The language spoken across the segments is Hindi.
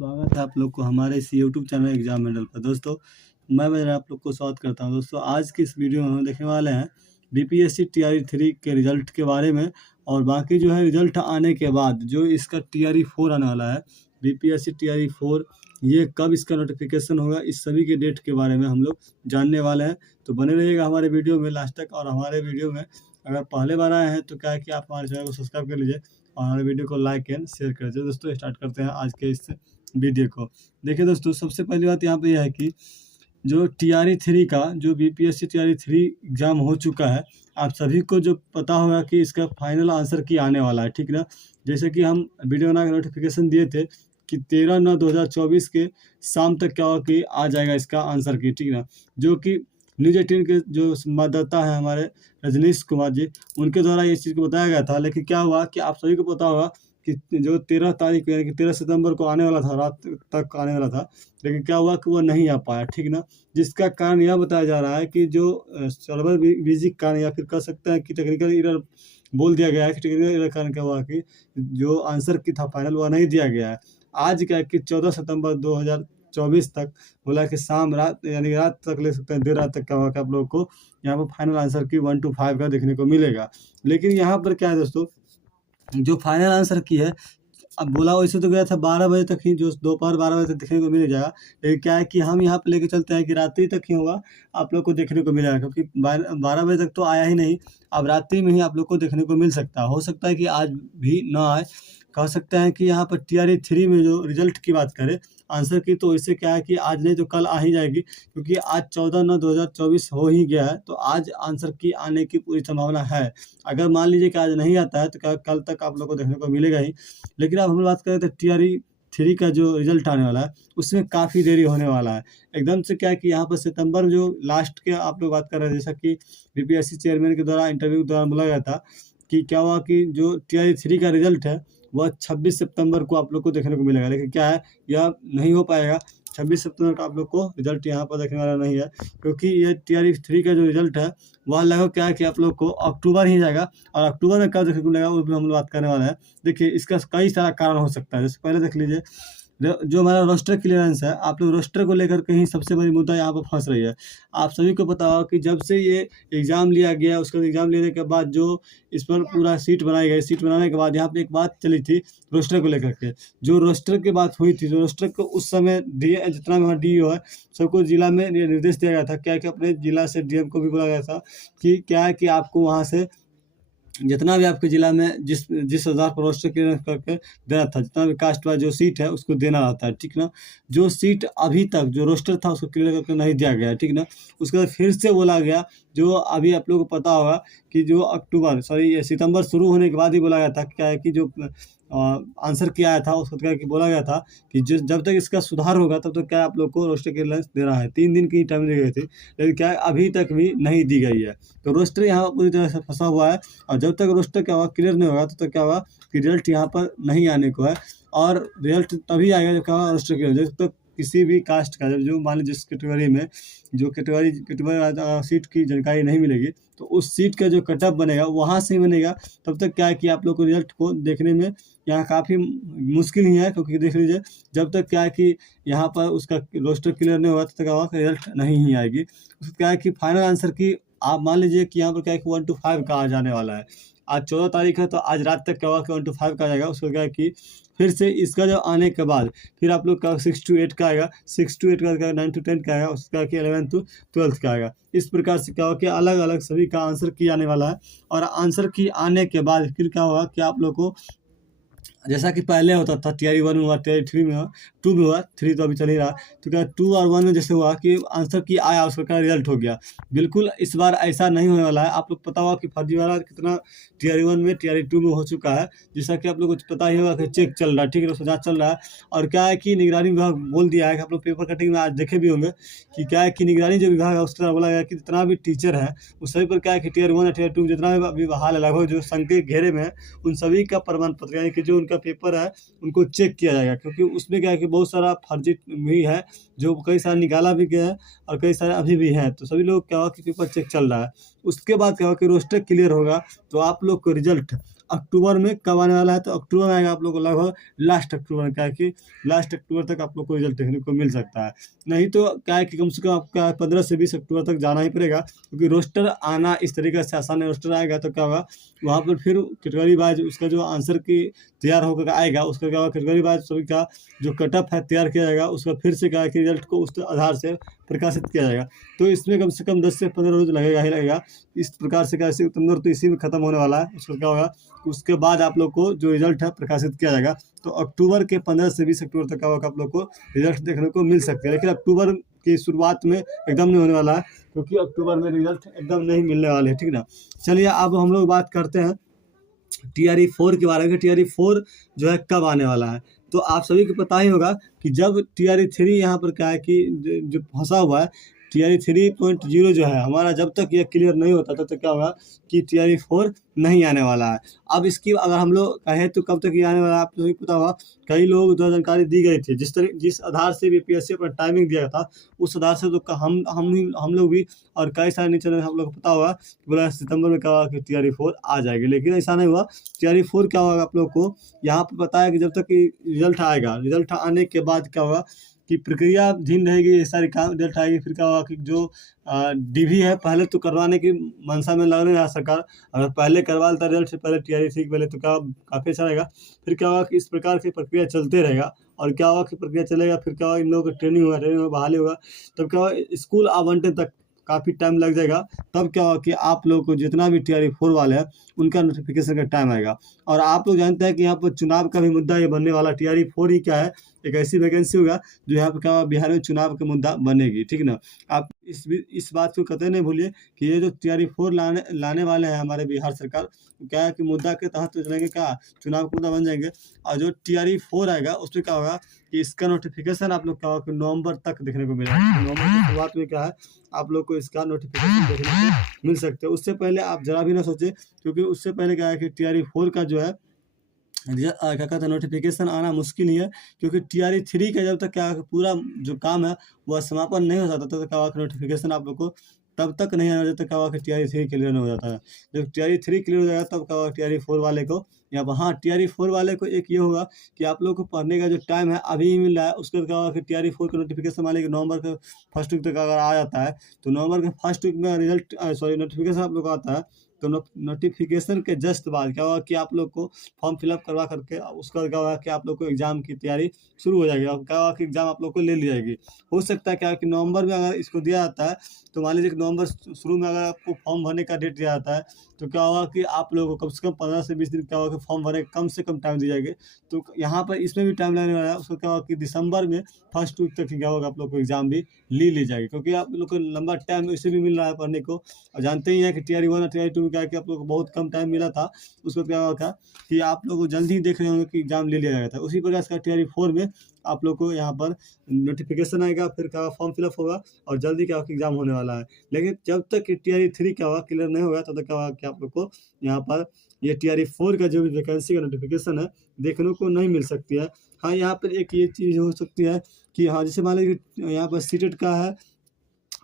स्वागत है आप लोग को हमारे इस यूट्यूब चैनल एग्जाम मेडल पर। दोस्तों मैं मेरा आप लोग को स्वागत करता हूं। दोस्तों आज की इस वीडियो में हम देखने वाले हैं बीपीएससी टीआरई 3 के रिजल्ट के बारे में, और बाकी जो है रिजल्ट आने के बाद जो इसका टीआरई 4 आने वाला है, बीपीएससी टीआरई 4, ये कब इसका नोटिफिकेशन होगा, इस सभी के डेट के बारे में हम लोग जानने वाले हैं। तो बने रहिएगा हमारे वीडियो में लास्ट तक। और हमारे वीडियो में अगर पहले बार आए हैं तो क्या है कि आप हमारे चैनल को सब्सक्राइब कर लीजिए और हमारे वीडियो को लाइक एंड शेयर कर दीजिए। दोस्तों स्टार्ट करते हैं आज के इस वीडियो को। देखिए दोस्तों, सबसे पहली बात यहाँ पे यह है कि जो टीआरई 3 का जो बीपीएससी टीआरई 3 एग्ज़ाम हो चुका है, आप सभी को जो पता होगा कि इसका फाइनल आंसर की आने वाला है, ठीक ना। जैसे कि हम वीडियो बना के नोटिफिकेशन दिए थे कि 13/9/2024 के शाम तक क्या होगा कि आ जाएगा इसका आंसर की, ठीक ना। जो कि न्यूज़ 18 के जो संवाददाता हैं हमारे रजनीश कुमार जी, उनके द्वारा ये चीज़ को बताया गया था। लेकिन क्या हुआ कि आप सभी को पता होगा कि जो 13 तारीख यानी कि 13 सितंबर को आने वाला था, रात तक आने वाला था, लेकिन क्या हुआ कि वो नहीं आ पाया, ठीक ना। जिसका कारण यह बताया जा रहा है कि जो सर्वर बिजी कारण, या फिर कह सकते हैं कि टेक्निकल एरर बोल दिया गया है कि टेक्निकल एरर कारण क्या हुआ कि जो आंसर की था फाइनल वह नहीं दिया गया है। आज क्या है कि 14 सितंबर 2024 तक बोला कि शाम रात यानी रात तक ले सकते हैं, देर रात तक क्या होगा कि आप लोगों को यहाँ पर फाइनल आंसर की 1 to 5 का देखने को मिलेगा। लेकिन यहाँ पर क्या है दोस्तों, जो फाइनल आंसर की है, अब बोला वैसे तो गया था 12 बजे तक ही, जो दोपहर 12 बजे तक देखने को मिल जाएगा। लेकिन क्या है कि हम यहाँ पे लेके चलते हैं कि रात्रि तक ही होगा, आप लोग को देखने को मिलेगा, क्योंकि 12 बजे तक तो आया ही नहीं। अब रात्रि में ही आप लोग को देखने को मिल सकता है। हो सकता है कि आज भी ना आए। कह सकते हैं कि यहाँ पर टीआरई 3 में जो रिजल्ट की बात करें आंसर की, तो इससे क्या है कि आज नहीं तो कल आ ही जाएगी, क्योंकि आज 14/9/2024 हो ही गया है। तो आज आंसर की आने की पूरी संभावना है। अगर मान लीजिए कि आज नहीं आता है तो क्या कल तक आप लोग को देखने को मिलेगा ही। लेकिन अब हम बात करें तो टीआरई 3 का जो रिजल्ट आने वाला है उसमें काफ़ी देरी होने वाला है। एकदम से क्या है कि यहाँ पर सितंबर जो लास्ट के आप लोग बात कर रहे हैं, जैसा कि बीपीएससी चेयरमैन के द्वारा इंटरव्यू के दौरान बोला गया था कि क्या हुआ कि जो टीआरई 3 का रिजल्ट है वह 26 सितंबर को आप लोग को देखने को मिलेगा। लेकिन क्या है, यह नहीं हो पाएगा। 26 सितंबर का आप लोग को रिजल्ट यहाँ पर देखने वाला नहीं है, क्योंकि ये टीआरई 3 का जो रिजल्ट है वह लगभग क्या है कि आप लोग को अक्टूबर ही जाएगा। और अक्टूबर में कब देखने को मिलेगा वो भी हम लोग बात करने वाले हैं। देखिए इसका कई सारा कारण हो सकता है। जैसे पहले देख लीजिए, जो हमारा रोस्टर क्लियरेंस है, आप लोग रोस्टर को लेकर के ही सबसे बड़ी मुद्दा यहाँ पर फंस रही है। आप सभी को पता होगा कि जब से ये एग्ज़ाम लिया गया, उसका एग्ज़ाम लेने के बाद जो इस पर पूरा सीट बनाई गई, सीट बनाने के बाद यहाँ पे एक बात चली थी रोस्टर को लेकर के। जो रोस्टर की बात हुई थी, जो रोस्टर को उस समय जितना भी हमारा डीईओ है सबको जिला में निर्देश दिया गया था, क्या कि अपने जिला से डीएम को भी बोला गया था कि क्या है कि आपको वहाँ से जितना भी आपके ज़िला में जिस आधार पर रोस्टर क्लियरेंस करके देना था, जितना भी कास्ट वाइज जो सीट है उसको देना रहता है, ठीक ना। जो सीट अभी तक जो रोस्टर था उसको क्लियर करके नहीं दिया गया, ठीक ना। उसके बाद फिर से बोला गया, जो अभी आप लोगों को पता होगा कि जो सितंबर शुरू होने के बाद ही बोला गया था, क्या है कि जो आंसर किया आया था उसको क्या कि बोला गया था कि जब तक इसका सुधार होगा तब तक क्या आप लोग को रोस्टर क्लियरेंस देना है। 3 दिन की टाइम दी गई थी, लेकिन क्या है अभी तक भी नहीं दी गई है। तो रोस्टर यहाँ पूरी तरह से फंसा हुआ है, और जब तक रोस्टर क्या होगा क्लियर नहीं होगा तब तक क्या होगा कि रिजल्ट यहाँ पर नहीं आने को है। और रिजल्ट तभी आएगा जब क्या होगा रोस्टर क्लियर। जब तक किसी भी कास्ट का जो मान लीजिए जिस कैटेगरी में जो कैटेगरी सीट की जानकारी नहीं मिलेगी, तो उस सीट का जो कटअप बनेगा वहाँ से ही बनेगा। तब तक क्या है कि आप लोग को रिजल्ट को देखने में यहाँ काफ़ी मुश्किल ही है, क्योंकि देख लीजिए जब तक क्या है कि यहाँ पर उसका रोस्टर क्लियर नहीं होगा तब तक रिजल्ट नहीं ही आएगी। उसका क्या है कि फाइनल आंसर की आप मान लीजिए कि यहाँ पर क्या है कि 1 to 5 का आ जाने वाला है। आज 14 तारीख है, तो आज रात तक क्या होगा कि 1 to 5 का आ जाएगा। उसको क्या है कि फिर से इसका जो आने के बाद फिर आप लोग का 6 to 8 का आएगा, 6 to 8 का आएगा, 9 to 10 का आएगा, उसका कि 11 to 12 का आएगा। इस प्रकार से क्या होगा कि अलग अलग सभी का आंसर की आने वाला है। और आंसर की आने के बाद फिर क्या होगा कि आप लोग को जैसा कि पहले होता था टीआरई 1 में हुआ, टीआरई 3 में हुआ, 2 में हुआ, 3 तो अभी चल ही रहा। तो क्या 2 और 1 में जैसे हुआ कि आंसर की आया उसका क्या रिजल्ट हो गया, बिल्कुल इस बार ऐसा नहीं होने वाला है। आप लोग पता होगा कि फर्जीवाड़ा कितना टीआरई 1 में टीआरई 2 में हो चुका है, जैसा कि आप लोग को पता ही होगा कि चेक चल रहा है, ठीक है, उसका जाँच चल रहा है। और क्या है कि निगरानी विभाग बोल दिया है कि आप लोग पेपर कटिंग में आज देखे भी होंगे कि क्या है कि निगरानी जो विभाग है उसके द्वारा बोला गया कि जितना भी टीचर है उस सभी पर क्या है कि टीआरई 1 या टीआरई 2 जितना भी अभी बहाल है, लगभग जो संघ के घेरे में है, उन सभी का प्रमाण पत्र यानी कि जो उनका पेपर है उनको चेक किया जाएगा। क्योंकि उसमें क्या है कि बहुत सारा फर्जी भी है, जो कई सारा निकाला भी गया है और कई सारे अभी भी हैं। तो सभी लोग क्या होगा कि पेपर चेक चल रहा है। उसके बाद क्या होगा कि रोस्टर क्लियर होगा तो आप लोग को रिजल्ट अक्टूबर में कब आने वाला है, तो अक्टूबर में आएगा आप लोग को लगभग लास्ट अक्टूबर में, क्या है कि लास्ट अक्टूबर तक आप लोग को रिजल्ट देखने को मिल सकता है। नहीं तो क्या है कि कम से कम आपका 15 से 20 अक्टूबर तक जाना ही पड़ेगा, क्योंकि रोस्टर आना इस तरीके से आसान है। रोस्टर आएगा तो क्या होगा, वहाँ पर फिर कैटेगरी वाइज उसका जो आंसर की तैयार होकर आएगा, उसका क्या होगा कैटेगरी वाइज सभी का जो कट ऑफ है तैयार किया जाएगा, उसका फिर से क्या है कि रिजल्ट को उस आधार से प्रकाशित किया जाएगा। तो इसमें कम से कम 10 से 15 रोज लगेगा ही लगेगा। इस प्रकार से क्या सितंबर तो इसी में खत्म होने वाला है। उसका क्या होगा, उसके बाद आप लोग को जो रिजल्ट है प्रकाशित किया जाएगा। तो अक्टूबर के 15 से 20 अक्टूबर तक का वक्त आप लोग को रिजल्ट देखने को मिल सकते हैं। लेकिन अक्टूबर की शुरुआत में एकदम नहीं होने वाला है, क्योंकि अक्टूबर में रिजल्ट एकदम नहीं मिलने वाले हैं, ठीक ना। चलिए अब हम लोग बात करते हैं TRE 4 के बारे में। TRE 4 जो है कब आने वाला है, तो आप सभी को पता ही होगा कि जब TRE 3 यहाँ पर क्या है कि जो फंसा हुआ है, TRE 3.0 जो है हमारा, जब तक ये क्लियर नहीं होता तब तक क्या होगा कि TRE 4 नहीं आने वाला है। अब इसकी अगर हम लोग कहें तो कब तक ये आने वाला है, आप सभी को पता होगा। कई लोग जो जानकारी दी गई थी, जिस आधार से BPSC अपना टाइमिंग दिया था, उस आधार से तो हम लोग भी और कई सारे न्यूज़ चैनल हम लोग को पता होगा, बोला सितंबर में क्या होगा कि TRE 4 आ जाएगी, लेकिन ऐसा नहीं हुआ। TRE 4 क्या होगा आप लोग को यहाँ पर पता है कि जब तक कि रिजल्ट आएगा, रिजल्ट आने के बाद क्या होगा कि प्रक्रिया धीम रहेगी, ये सारी काम रिजल्ट आएगी। फिर क्या होगा कि जो DV है पहले तो करवाने की मंशा में लग रहा है सरकार। अगर पहले करवा लेता रिजल्ट से पहले TRE 3 पहले, तो क्या काफ़ी अच्छा रहेगा। फिर क्या होगा कि इस प्रकार की प्रक्रिया चलते रहेगा, और क्या होगा कि प्रक्रिया चलेगा, फिर क्या होगा इन लोगों का ट्रेनिंग होगा, ट्रेनिंग में बहाली होगा, तब क्या होगा स्कूल आवंटन तक काफ़ी टाइम लग जाएगा। तब क्या होगा कि आप लोगों को जितना भी TRE 4 वाले हैं उनका नोटिफिकेशन का टाइम आएगा। और आप लोग जानते हैं कि यहाँ पर चुनाव का भी मुद्दा ये बनने वाला। TRE 4 ही क्या है, एक ऐसी वैकेंसी होगा जो यहाँ पर क्या होगा बिहार में चुनाव का मुद्दा बनेगी, ठीक ना। आप इस बात को कतई नहीं भूलिए कि ये जो TRE 4 लाने वाले हैं हमारे बिहार सरकार, क्या है कि मुद्दा के तहत तो चलेंगे, क्या चुनाव का मुद्दा बन जाएंगे। और जो TRE 4 आएगा उसमें क्या होगा कि इसका नोटिफिकेशन आप लोग क्या होगा कि नवंबर तक देखने को मिलेगा। नवंबर की शुरुआत में क्या है आप लोग को इसका नोटिफिकेशन देखने को मिल सकते हैं। उससे पहले आप जरा भी ना सोचे, क्योंकि उससे पहले क्या है कि TRE 4 का जो है क्या कहते हैं नोटिफिकेशन आना मुश्किल ही है, क्योंकि TRE 3 का जब तक क्या पूरा जो काम है वह समापन नहीं हो जाता तब तक क्या हुआ कि नोटिफिकेशन आप लोग को तब तक नहीं आना, जब तक क्या हुआ कि TRE 3 क्लियर नहीं हो जाता है। जब TRE 3 क्लियर हो जाएगा तब क्या होगा TRE 4 वाले को, या हाँ TRE 4 वाले को एक ये होगा कि आप लोग को पढ़ने का जो टाइम है अभी ही मिल रहा है। उसके बाद क्या होगा कि TRE 4 का नोटिफिकेशन मान लीजिए नवंबर के फर्स्ट वीक तक अगर आ जाता है, तो नवंबर के फर्स्ट वीक में रिजल्ट नोटिफिकेशन आप लोग को आता है। तो नोटिफिकेशन के जस्ट बाद क्या होगा कि आप लोग को फॉर्म फिलअप करवा करके उसका क्या होगा कि आप लोग को एग्ज़ाम की तैयारी शुरू हो जाएगी। अब क्या होगा कि एग्ज़ाम आप लोग को ले ली जाएगी। हो सकता है क्या कि नवंबर में अगर इसको दिया जाता है, तो मान लीजिए कि नवंबर शुरू में अगर आपको फॉर्म भरने का डेट दिया जाता है, तो क्या होगा कि आप लोगों को कम से कम 15 से 20 दिन क्या होगा कि फॉर्म भरने का कम से कम टाइम दी जाएगी। तो यहाँ पर इसमें भी टाइम लगने वाला है। उसको क्या होगा कि दिसंबर में फर्स्ट वीक तक ही क्या होगा आप लोग को एग्ज़ाम भी ली जाएगी, क्योंकि आप लोग को लंबा टाइम इससे भी मिल रहा है पढ़ने को। और जानते ही हैं कि TRE 1 और TRE 2 में क्या है कि आप लोग को बहुत कम टाइम मिला था। उसको क्या हुआ था कि आप लोग जल्दी ही देख रहे होंगे कि एग्ज़ाम ले लिया गया था। उसी प्रकार से TRE 4 में आप लोग को यहाँ पर नोटिफिकेशन आएगा, फिर क्या फॉर्म फिलअप होगा और जल्दी क्या एग्ज़ाम होने वाला है। लेकिन जब तक कि TRE 3 क्या होगा क्लियर नहीं होगा, तब तक क्या होगा कि आप लोग को यहाँ पर ये TRE 4 का जो भी वैकेंसी का नोटिफिकेशन है देखने को नहीं मिल सकती है। हाँ, यहाँ पर एक ये चीज़ हो सकती है कि हाँ, जैसे मान लीजिए कि यहाँ पर सीटेट का है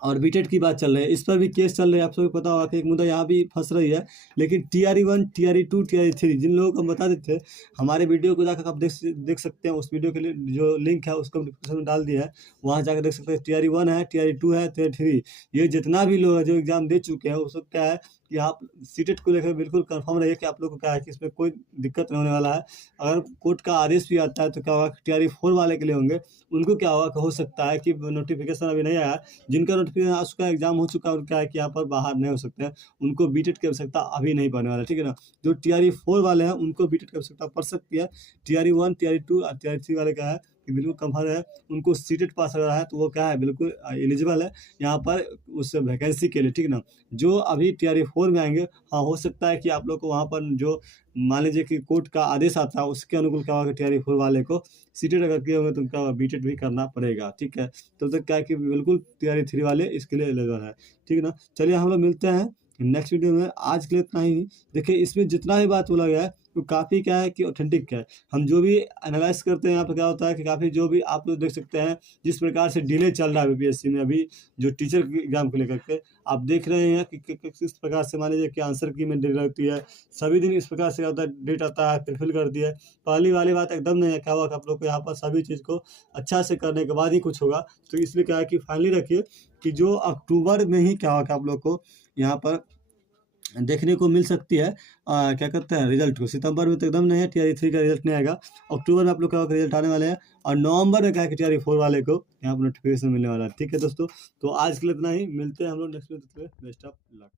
और बीटेट की बात चल रही है, इस पर भी केस चल रहे हैं। आप सबको पता होगा कि एक मुद्दा यहाँ भी फंस रही है। लेकिन TRE 1, TRE 2, TRE 3 जिन लोगों को हम बता देते हैं, हमारे वीडियो को जाकर आप देख सकते हैं। उस वीडियो के लिए जो लिंक है उसको डिस्क्रिप्शन में डाल दिया है, वहाँ जाकर देख सकते हैं। TRE 1 है, TRE 2 है, TRE 3, ये जितना भी लोग हैं जो एग्ज़ाम दे चुके हैं, वो सब क्या है कि आप सीटेट को लेकर बिल्कुल कंफर्म रहिए कि आप लोग को क्या है कि इसमें कोई दिक्कत नहीं होने वाला है। अगर कोर्ट का आदेश भी आता है तो क्या होगा कि TRE 4 वाले के लिए होंगे, उनको क्या होगा कि हो सकता है कि नोटिफिकेशन अभी नहीं आया। जिनका नोटिफिकेशन आ चुका है, एग्ज़ाम हो चुका है, और क्या है कि यहाँ पर बाहर नहीं हो सकते हैं, उनको बीटेट की आवश्यकता अभी नहीं पड़ने वाला है, ठीक है ना। जो TRE 4 वाले हैं उनको बीटेट की आवश्यकता पड़ सकती है। TRE 1, TRE 2 और TRE 3 वाले क्या है कि बिल्कुल कंफर्म है, उनको सीटेट पास अगर है तो वो क्या है बिल्कुल एलिजिबल है यहाँ पर उस वैकेंसी के लिए, ठीक ना। जो अभी TRE 4 में आएंगे, हाँ हो सकता है कि आप लोग को वहाँ पर जो मान लीजिए कि कोर्ट का आदेश आता है उसके अनुकूल क्या होगा कि TRE 4 वाले को सीटेट अगर किए होंगे तो उनका बीटेट भी करना पड़ेगा, ठीक है। तब तक क्या है कि बिल्कुल TRE 3 वाले इसके लिए एलिजिबल है, ठीक है ना। चलिए हम लोग मिलते हैं नेक्स्ट वीडियो में। आज के लिए इतना ही। देखिए इसमें जितना भी बात बोला गया है तो काफ़ी क्या है कि ऑथेंटिक है। हम जो भी एनालाइज़ करते हैं यहाँ पे क्या होता है कि काफ़ी जो भी आप लोग देख सकते हैं जिस प्रकार से डिले चल रहा है बीपीएससी में अभी जो टीचर के एग्ज़ाम को लेकर के, आप देख रहे हैं कि किस प्रकार से मान लीजिए कि आंसर की में डिले लगती है। सभी दिन इस प्रकार से क्या होता है डेट आता है फिल कर दिया है। पहली वाली बात एकदम नहीं है, क्या हुआ कि आप लोग को यहाँ पर सभी चीज़ को अच्छा से करने के बाद ही कुछ होगा। तो इसलिए क्या है कि फाइनली रखिए कि जो अक्टूबर में ही क्या होगा कि आप लोग को यहाँ पर देखने को मिल सकती है क्या कहते हैं रिजल्ट को। सितंबर में तो एकदम नहीं है, टीआरई 3 का रिजल्ट नहीं आएगा। अक्टूबर में आप लोग का रिजल्ट आने वाले हैं और नवंबर में क्या है कि टीआरई 4 वाले को यहाँ पर नोटिफिकेशन मिलने वाला है। ठीक है दोस्तों, तो आज के लिए इतना ही, मिलते हैं हम लोग नेक्स्ट में। Best of luck.